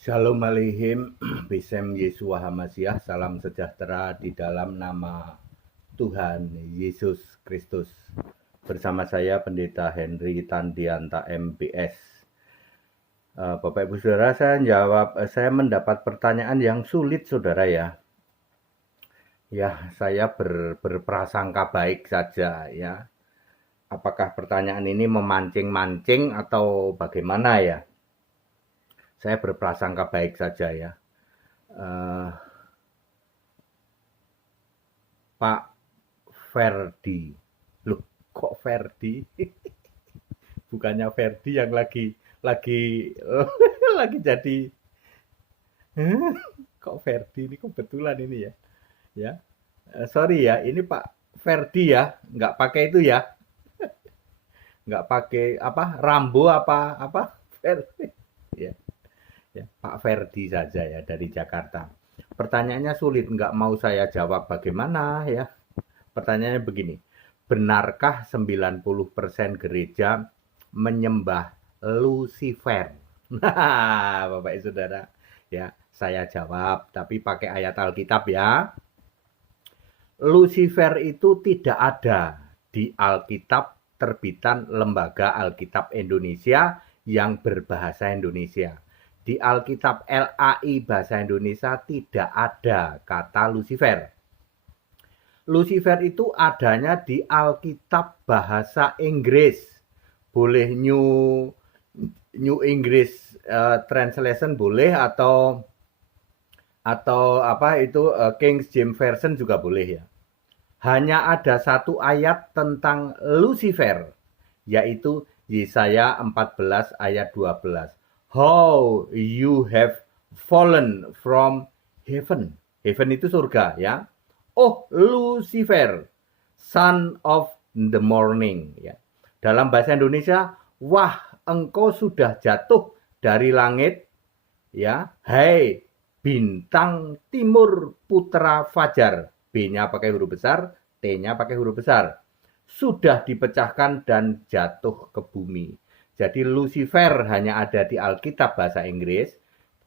Shalom Aleihim, Bisem Yesua Hamasiah, salam sejahtera di dalam nama Tuhan Yesus Kristus. Bersama saya Pendeta Henry Tandianta MBS. Bapak Ibu Saudara, saya mendapat pertanyaan yang sulit Saudara ya. Ya, saya berprasangka baik saja ya. Apakah pertanyaan ini memancing-mancing atau bagaimana ya? Saya berprasangka baik saja ya. Pak Ferdi. Loh, kok Ferdi? Bukannya Ferdi yang lagi lagi jadi kok Ferdi ini kebetulan ini ya. Ya. Sorry ya, ini Pak Ferdi ya, nggak pakai itu ya. Nggak pakai apa? Rambo apa Ferdi. Ya. Ya, Pak Ferdi saja ya dari Jakarta. Pertanyaannya sulit, nggak mau saya jawab bagaimana ya. Pertanyaannya begini, benarkah 90% gereja menyembah Lucifer? Nah, Bapak Ibu Saudara, ya, saya jawab tapi pakai ayat Alkitab ya. Lucifer itu tidak ada di Alkitab terbitan Lembaga Alkitab Indonesia yang berbahasa Indonesia. Di Alkitab LAI Bahasa Indonesia tidak ada kata Lucifer. Lucifer itu adanya di Alkitab bahasa Inggris. Boleh New English Translation boleh atau apa itu King James Version juga boleh ya. Hanya ada satu ayat tentang Lucifer, yaitu Yesaya 14 ayat 12. How you have fallen from heaven. Heaven itu surga ya. Oh Lucifer, son of the morning ya. Dalam bahasa Indonesia, wah engkau sudah jatuh dari langit ya. Hai bintang timur putra fajar. B-nya pakai huruf besar, T-nya pakai huruf besar. Sudah dipecahkan dan jatuh ke bumi. Jadi Lucifer hanya ada di Alkitab bahasa Inggris.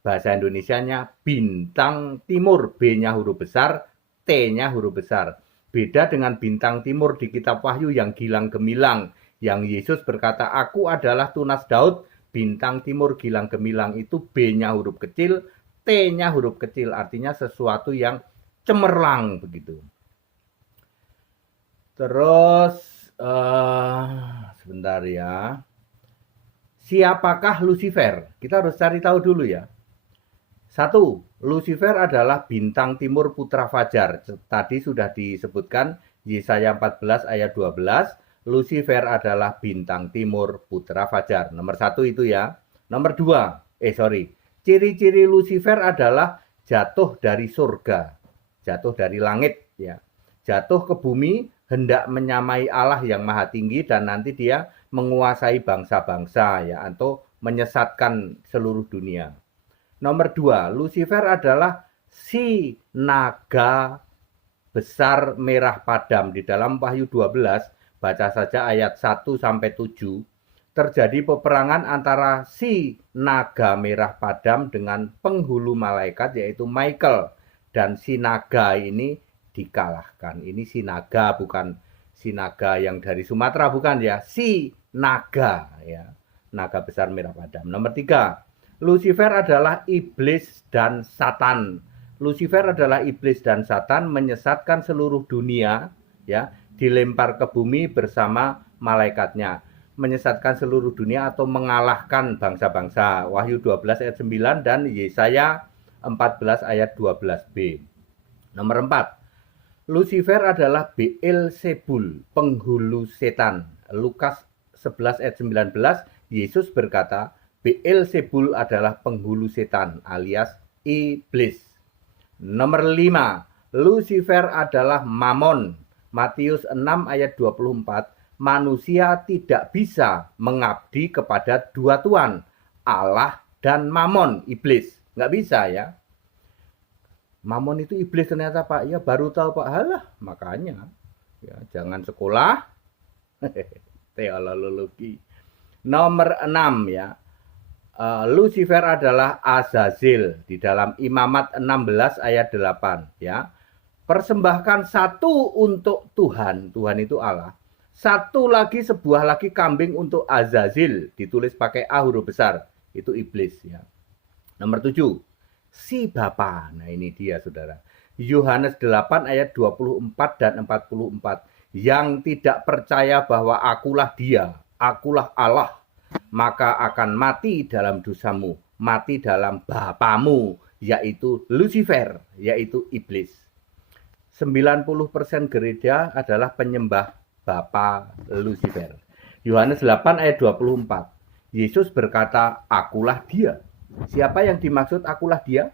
Bahasa Indonesianya bintang timur, B-nya huruf besar, T-nya huruf besar. Beda dengan bintang timur di kitab Wahyu yang gilang gemilang. Yang Yesus berkata, aku adalah tunas Daud. Bintang timur gilang gemilang itu B-nya huruf kecil, T-nya huruf kecil. Artinya sesuatu yang cemerlang begitu. Terus, sebentar ya. Siapakah Lucifer? Kita harus cari tahu dulu ya. Satu, Lucifer adalah bintang timur putra fajar. Tadi sudah disebutkan Yesaya 14 ayat 12. Lucifer adalah bintang timur putra fajar. Nomor satu itu ya. Nomor dua, ciri-ciri Lucifer adalah jatuh dari surga. Jatuh dari langit ya. Jatuh ke bumi, hendak menyamai Allah yang maha tinggi dan nanti dia menguasai bangsa-bangsa ya. Atau menyesatkan seluruh dunia. Nomor dua, Lucifer adalah si naga besar merah padam. Di dalam Wahyu 12, baca saja ayat 1-7, terjadi peperangan antara si naga merah padam dengan penghulu malaikat yaitu Michael. Dan si naga ini dikalahkan. Ini si naga, bukan si naga yang dari Sumatera, bukan ya. Si naga ya, naga besar merah padam. Nomor tiga, Lucifer adalah iblis dan Satan. Lucifer adalah iblis dan Satan menyesatkan seluruh dunia ya, dilempar ke bumi bersama malaikatnya. Menyesatkan seluruh dunia atau mengalahkan bangsa-bangsa. Wahyu 12 ayat 9 dan Yesaya 14 ayat 12b. Nomor 4. Lucifer adalah Beelzebul, penghulu setan. Lukas 11 ayat 19, Yesus berkata, Beelzebul adalah penghulu setan alias iblis. Nomor 5, Lucifer adalah Mammon. Matius 6 ayat 24, manusia tidak bisa mengabdi kepada dua tuan, Allah dan Mammon, iblis. Nggak bisa ya. Mammon itu iblis ternyata Pak. Ya baru tahu Pak. Halah, makanya. Ya, jangan sekolah teologi. Nomor 6 ya. Lucifer adalah Azazel di dalam Imamat 16 ayat 8 ya. Persembahkan satu untuk Tuhan, Tuhan itu Allah. Satu lagi, sebuah lagi kambing untuk Azazel, ditulis pakai A huruf besar, itu iblis ya. Nomor 7, si Bapa. Nah ini dia saudara. Yohanes 8 ayat 24 dan 44. Yang tidak percaya bahwa akulah dia, akulah Allah, maka akan mati dalam dosamu, mati dalam bapamu, yaitu Lucifer, yaitu iblis. 90% gereja adalah penyembah bapa Lucifer. Yohanes 8 ayat 24. Yesus berkata, akulah dia. Siapa yang dimaksud akulah dia?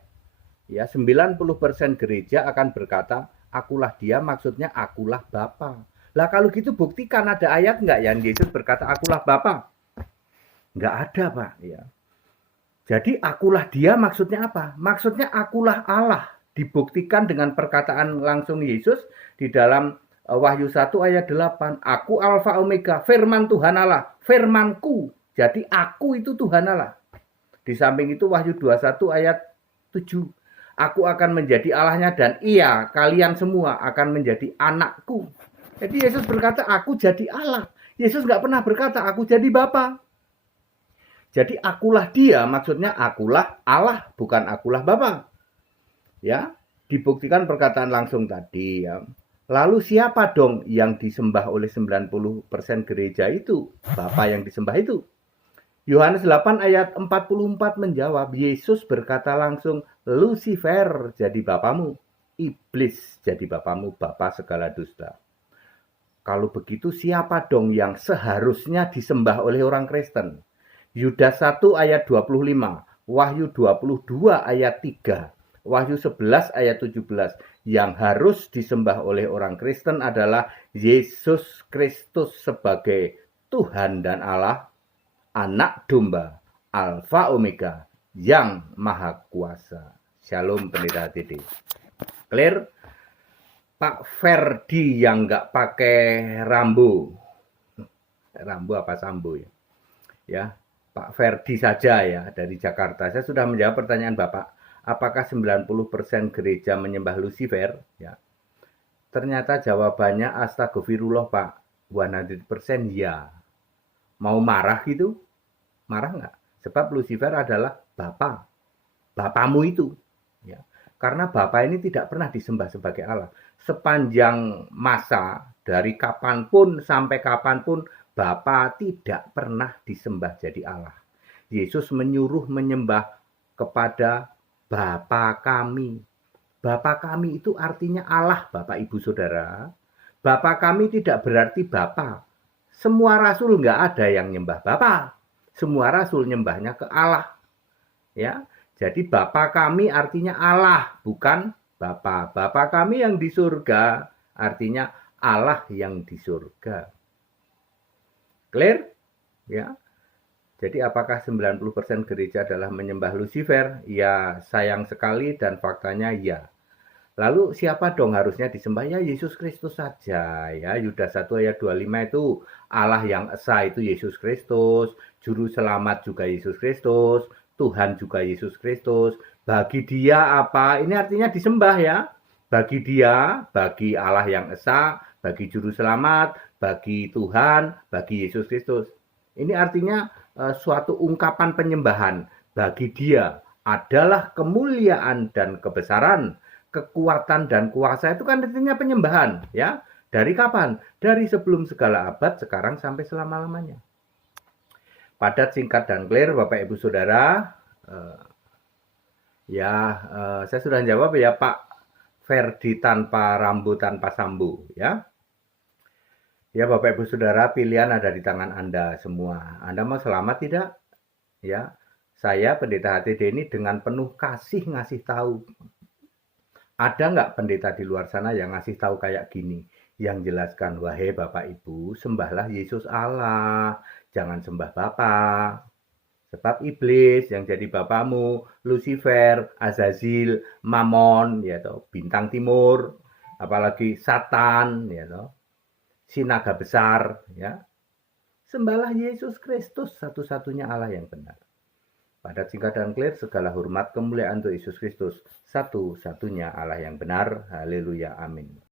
Ya, 90% gereja akan berkata, akulah dia, maksudnya akulah Bapa. Lah kalau gitu buktikan ada ayat enggak yang Yesus berkata akulah Bapa? Enggak ada, Pak, ya. Jadi akulah dia maksudnya apa? Maksudnya akulah Allah. Dibuktikan dengan perkataan langsung Yesus di dalam Wahyu 1 ayat 8. Aku Alfa Omega, firman Tuhan Allah, firmanku. Jadi aku itu Tuhan Allah. Di samping itu Wahyu 21 ayat 7. Aku akan menjadi Allahnya dan ia, kalian semua akan menjadi anakku. Jadi Yesus berkata, aku jadi Allah. Yesus nggak pernah berkata, aku jadi Bapa. Jadi akulah dia, maksudnya akulah Allah, bukan akulah Bapa. Ya, dibuktikan perkataan langsung tadi. Ya. Lalu siapa dong yang disembah oleh 90% gereja itu? Bapa yang disembah itu. Yohanes 8 ayat 44 menjawab, Yesus berkata langsung, Lucifer jadi bapamu, iblis jadi bapamu, bapa segala dusta. Kalau begitu siapa dong yang seharusnya disembah oleh orang Kristen? Yudas 1 ayat 25, Wahyu 22 ayat 3, Wahyu 11 ayat 17. Yang harus disembah oleh orang Kristen adalah Yesus Kristus sebagai Tuhan dan Allah, Anak domba, Alfa Omega, yang maha kuasa. Shalom Pendeta TD. Clear? Pak Ferdi yang nggak pakai rambu. Rambu apa sambo ya? Ya, Pak Ferdi saja ya dari Jakarta. Saya sudah menjawab pertanyaan Bapak. Apakah 90% gereja menyembah Lucifer? Ya. Ternyata jawabannya astagfirullah Pak. 100% ya. Mau marah gitu? Marah nggak? Sebab Lucifer adalah Bapa. Bapamu itu. Ya. Karena Bapa ini tidak pernah disembah sebagai Allah. Sepanjang masa, dari kapanpun sampai kapanpun, Bapa tidak pernah disembah jadi Allah. Yesus menyuruh menyembah kepada Bapa kami. Bapa kami itu artinya Allah, Bapak Ibu Saudara. Bapa kami tidak berarti Bapa. Semua rasul nggak ada yang nyembah Bapa. Semua rasul nyembahnya ke Allah. Ya, jadi Bapa kami artinya Allah, bukan Bapa. Bapa kami yang di surga artinya Allah yang di surga. Clear? Ya. Jadi apakah 90% gereja adalah menyembah Lucifer? Ya, sayang sekali dan faktanya ya. Lalu siapa dong harusnya disembah? Ya Yesus Kristus saja ya. Yudas 1 ayat 25 itu Allah yang esa itu Yesus Kristus, juru selamat juga Yesus Kristus, Tuhan juga Yesus Kristus. Bagi dia apa? Ini artinya disembah ya. Bagi dia, bagi Allah yang esa, bagi juru selamat, bagi Tuhan, bagi Yesus Kristus. Ini artinya suatu ungkapan penyembahan. Bagi dia adalah kemuliaan dan kebesaran, kekuatan dan kuasa, itu kan artinya penyembahan ya. Dari kapan? Dari sebelum segala abad, sekarang sampai selama-lamanya. Padat, singkat dan clear Bapak Ibu Saudara. Saya sudah jawab ya Pak Ferdi tanpa rambu tanpa sambu ya. Ya Bapak Ibu Saudara, pilihan ada di tangan Anda semua. Anda mau selamat tidak? Ya. Saya Pendeta HTD ini dengan penuh kasih ngasih tahu. Ada nggak pendeta di luar sana yang ngasih tahu kayak gini? Yang jelaskan, wahai Bapak Ibu, sembahlah Yesus Allah. Jangan sembah Bapa. Sebab iblis yang jadi bapamu, Lucifer, Azazel, Mammon, ya toh, bintang timur, apalagi Satan, ya toh, si naga besar, ya. Sembahlah Yesus Kristus, satu-satunya Allah yang benar. Padat, singkat, dan clear. Segala hormat kemuliaan untuk Yesus Kristus, satu-satunya Allah yang benar. Haleluya, amin.